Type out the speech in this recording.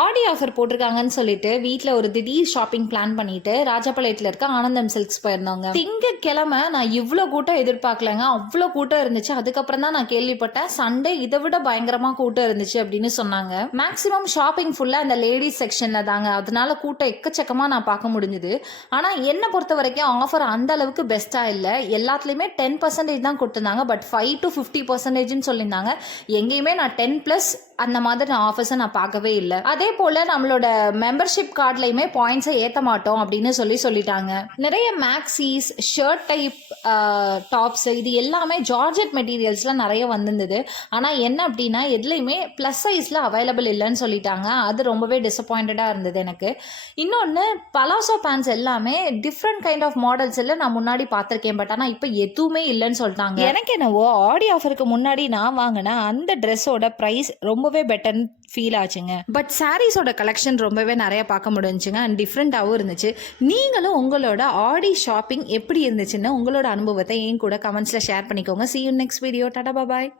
ஆடி offer போட்டிருக்காங்கன்னு சொல்லிட்டு வீட்டில் ஒரு திடீர் ஷாப்பிங் பிளான் பண்ணிட்டு ராஜபாளையத்தில் இருக்க ஆனந்தம் சில்க்ஸ் போயிருந்தோங்க. திங்கக்கிழமை நான் இவ்வளோ கூட்டம் எதிர்பார்க்கலங்க. அவ்வளோ கூட்டம் இருந்துச்சு. அதுக்கப்புறம் தான் நான் கேள்விப்பட்டேன் சண்டே இதை விட பயங்கரமாக கூட்டம் இருந்துச்சு அப்படின்னு சொன்னாங்க. மேக்ஸிமம் ஷாப்பிங் ஃபுல்லாக அந்த லேடிஸ் செக்ஷனில் தாங்க. அதனால கூட்டம் எக்கச்சக்கமாக நான் பார்க்க முடிஞ்சுது. ஆனால் என்னை பொறுத்த வரைக்கும் ஆஃபர் அந்த அளவுக்கு பெஸ்ட்டாக இல்லை. எல்லாத்துலேயுமே 10% தான் கொடுத்துருந்தாங்க. பட் 5 to 50% சொல்லியிருந்தாங்க. எங்கேயுமே நான் 10+ அந்த மாதிரி ஆஃபர்ஸை நான் பார்க்கவே இல்லை. அதே போல் நம்மளோட மெம்பர்ஷிப் கார்ட்லையுமே பாயிண்ட்ஸை ஏற்ற மாட்டோம் அப்படின்னு சொல்லிட்டாங்க. நிறைய மேக்ஸிஸ், ஷர்ட் டைப் டாப்ஸ் இது எல்லாமே ஜார்ஜெட் மெட்டீரியல்ஸில் நிறைய வந்திருந்தது. ஆனால் என்ன அப்படின்னா எதுலேயுமே ப்ளஸ் சைஸில் அவைலபிள் இல்லைன்னு சொல்லிட்டாங்க. அது ரொம்பவே டிசப்பாயிண்டடாக இருந்தது எனக்கு. இன்னொன்று பலாசோ பேண்ட்ஸ் எல்லாமே டிஃப்ரெண்ட் கைண்ட் ஆஃப் மாடல்ஸ் எல்லாம் நான் முன்னாடி பார்த்துருக்கேன். பட் ஆனால் இப்போ எதுவுமே இல்லைன்னு சொல்லிட்டாங்க. எனக்கு என்னவோ ஆடி ஆஃபருக்கு முன்னாடி நான் வாங்கின அந்த ட்ரெஸ்ஸோட ப்ரைஸ் ரொம்பவே பெட்டர்னு ஃபீல் ஆச்சுங்க. பட் சாரீஸோட கலெக்ஷன் ரொம்பவே நிறைய பார்க்க முடிஞ்சுங்க. அண்ட் டிஃப்ரெண்ட்டாகவும் இருந்துச்சு. நீங்களும் உங்களோட ஆடி ஷாப்பிங் எப்படி இருந்துச்சுன்னு உங்களோட அனுபவத்தை என் கூட கமெண்ட்ஸில் ஷேர் பண்ணிக்கோங்க. See you next video. Tata bye.